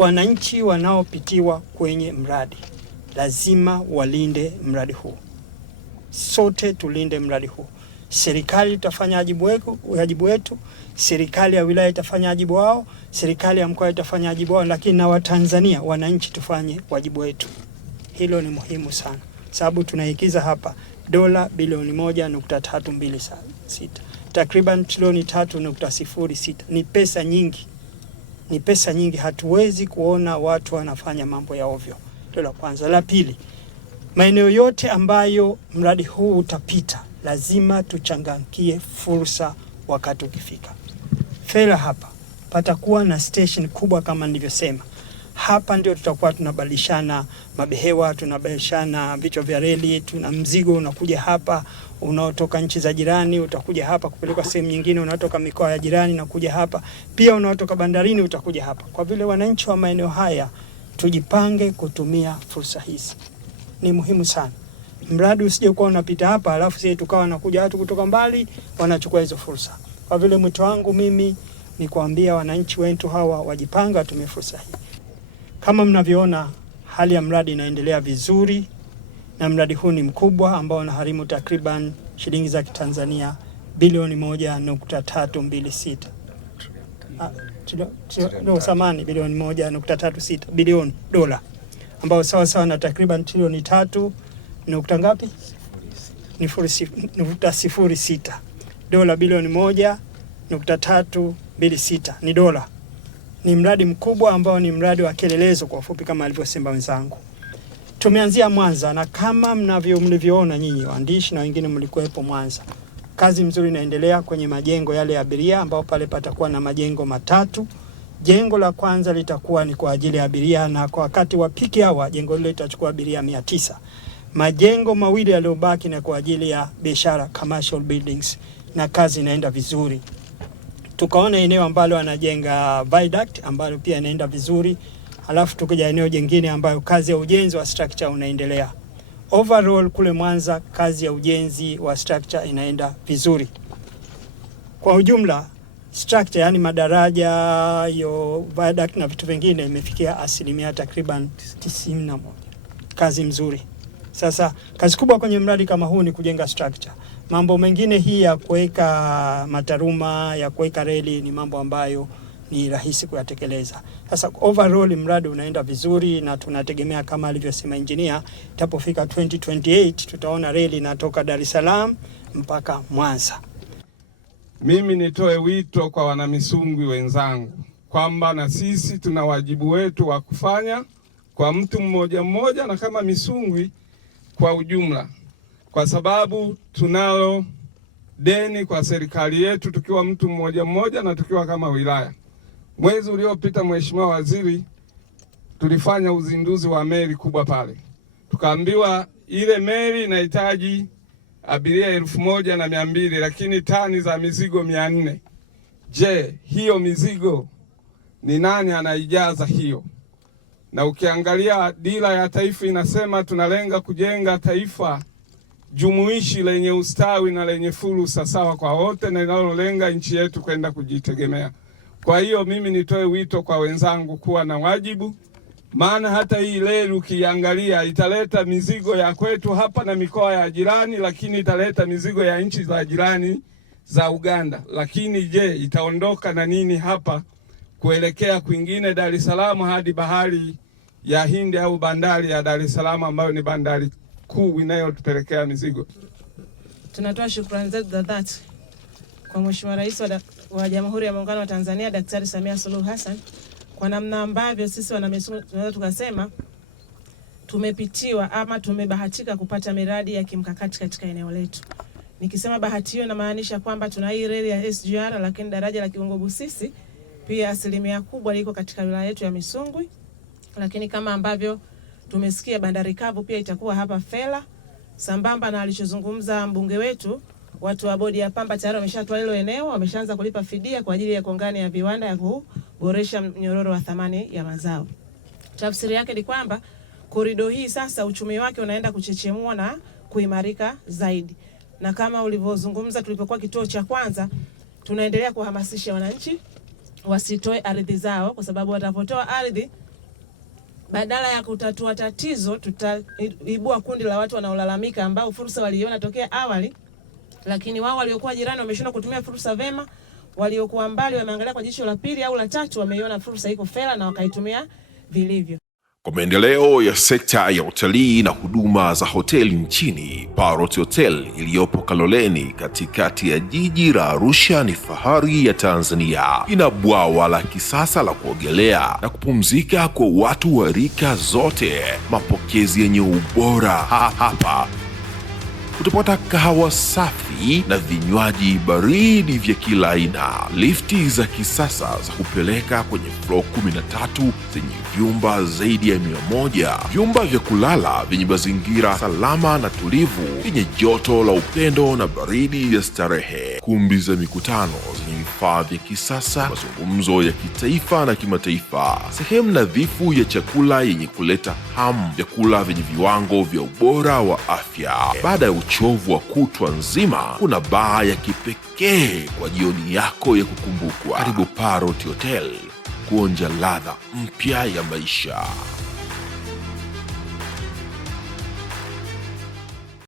wananchi wanaopitiwa kwenye mradi lazima walinde mradi huu. Sote tulinde mradi huu. Serikali itafanya wajibu wetu, serikali ya wilaya itafanya wajibu wao, serikali ya mkoa itafanya wajibu wao, lakini na Watanzania wananchi tufanye wajibu wetu. Hilo ni muhimu sana, sababu tunaikiza hapa dola bilioni 1.326, takriban trilioni 3.06. Ni pesa nyingi, ni pesa nyingi. Hatuwezi kuona watu wanafanya mambo ya ovyo. Hilo la kwanza. La pili, maeneo yote ambayo mradi huu utapita lazima tuchangamkie fursa wakati ukifika. Fela hapa patakuwa na station kubwa kama nilivyosema. Hapa ndio tutakuwa tunabadilishana mabehewa, tunabadilishana vichwa vya reli, tuna mzigo unakuja hapa, unaotoka nchi za jirani utakuja hapa kupelekwa sehemu nyingine, unaotoka mikoa ya jirani na kuja hapa, pia unaotoka bandarini utakuja hapa. Kwa vile wananchi wa maeneo haya tujipange kutumia fursa hizi. Ni muhimu sana. Mradi usije kuwa unapita hapa alafu sisi tukawa nakuja watu kutoka mbali wanachukua hizo fursa. Kwa vile mwito wangu mimi ni kuambia wananchi wetu hawa wajipanga watumie fursa hii. Kama mnavyoona hali ya mradi inaendelea vizuri, na mradi huu ni mkubwa ambao unaharimu takriban shilingi za Kitanzania bilioni 1.326. Samani bilioni 1.36 bilioni dola, ambao sawa na takriban trilioni 3 nukta ngapi? Ni 0.06. Dola bilioni 1.326 ni dola. Ni mradi mkubwa ambao ni mradi wa kielelezo kwa ufupi kama alivyosema wenzangu. Tumeanzia Mwanza, na kama mlivyoona nyinyi waandishi na wengine mlikuwepo Mwanza, kazi mzuri inaendelea kwenye majengo yale ya abiria, ambao pale patakuwa na majengo matatu. Jengo la kwanza litakuwa ni kwa ajili ya abiria, na kwa wakati wa piki hawa jengo lile litachukua abiria 900. Majengo mawili yaliyobaki na kwa ajili ya biashara, commercial buildings, na kazi inaenda vizuri. Tukaona eneo ambalo anajenga viaduct ambalo pia inaenda vizuri. Alafu tukaja eneo jingine ambayo kazi ya ujenzi wa structure unaendelea. Overall kule Mwanza kazi ya ujenzi wa structure inaenda vizuri. Kwa ujumla structure, yani madaraja, yo viaduct na vitu vingine imefikia asilimia takriban 91. Kazi mzuri. Sasa kazi kubwa kwenye mradi kama huu ni kujenga structure. Mambo mengine hii ya kuweka mataruma, ya kuweka reli ni mambo ambayo ni rahisi kuyatekeleza. Sasa overall mradi unaenda vizuri, na tunategemea kama alivyosema engineer, itapofika 2028 tutaona reli inatoka Dar es Salaam mpaka Mwanza. Mimi nitoe wito kwa wanamisungwi wenzangu kwamba na sisi tuna wajibu wetu wa kufanya kwa mtu mmoja mmoja na kama Misungwi kwa ujumla, kwa sababu tunalo deni kwa serikali yetu tukiwa mtu mmoja mmoja na tukiwa kama wilaya. Mwezi uliopita Mheshimiwa Waziri, tulifanya uzinduzi wa meli kubwa pale. Tukaambiwa ile meli inahitaji abiria 1200 lakini tani za mizigo 400. Je, hiyo mizigo ni nani anaijaza hiyo? Na ukiangalia dira ya taifa inasema tunalenga kujenga taifa jumuishi lenye ustawi na lenye fursa sawa kwa wote, na linalolenga nchi yetu kwenda kujitegemea. Kwa hiyo mimi nitoe wito kwa wenzangu kuwa na wajibu, maana hata hii reli ukiangalia italeta mizigo ya kwetu hapa na mikoa ya jirani, lakini italeta mizigo ya nchi za jirani za Uganda. Lakini je, itaondoka na nini hapa kuelekea kwingine Dar es Salaam hadi bahari ya Hindi au bandari ya Dar es Salaam ambayo ni bandari kuu inayotupelekea mizigo. Tunatoa shukrani zetu za dhati kwa Mheshimiwa Rais wa Jamhuri ya Muungano wa Tanzania Daktari Samia Suluhu Hassan kwa namna ambavyo sisi wanamisungwi tunaweza tukasema tumepitiwa ama tumebahatika kupata miradi ya kimkakati katika eneo letu. Nikisema bahati hiyo inamaanisha kwamba tuna hii reli ya SGR, lakini daraja la Kigongo Busisi pia asilimia kubwa liko katika wilaya yetu ya Misungwi. Lakini kama ambavyo tumesikia bandari kavu pia itakuwa hapa Fela, sambamba na alichozungumza mbunge wetu, watu wa bodi ya Pamba tayari wameshatoa hilo eneo, wameshaanza kulipa fidia kwa ajili ya kongani ya viwanda ya kuboresha mnyororo wa thamani ya mazao. Tafsiri yake ni kwamba korido hii sasa uchumi wake unaenda kuchechemua na kuimarika zaidi. Na kama ulivyozungumza tulipokuwa kituo cha kwanza, tunaendelea kuhamasisha wananchi wasitoe ardhi zao, kwa sababu watapotoa ardhi badala ya kutatua tatizo tutaibua kundi la watu wanaolalamika ambao fursa waliona tokea awali, lakini wao waliokuwa jirani wameshindwa kutumia fursa vema, waliokuwa mbali wameangalia kwa jicho la pili au la tatu, wameiona fursa iko fela na wakaitumia vilivyo. Kwa maendeleo ya sekta ya utalii na huduma za hoteli nchini, Parrot Hotel iliyopo Kaloleni katikati ya jiji la Arusha ni fahari ya Tanzania. Ina bwawa la kisasa la kuogelea na kupumzika kwa watu wa rika zote, mapokezi yenye ubora. Hapa utapata kahawa safi na vinywaji baridi vya kila aina, lifti za kisasa za kupeleka kwenye floor 13 zenye vyumba zaidi ya 100, vyumba vya kulala vyenye mazingira salama na tulivu, vyenye joto la upendo na baridi ya starehe, kumbi za mikutano zenye vifaa vya kisasa, mazungumzo ya kitaifa na kimataifa, sehemu nadhifu ya chakula yenye kuleta hamu, vyakula vyenye viwango vya ubora wa afya. Baada ya uchovu wa kutwa nzima, kuna baa ya kipekee kwa jioni yako ya kukumbukwa. Karibu Parrot Hotel kuonja ladha mpya ya maisha.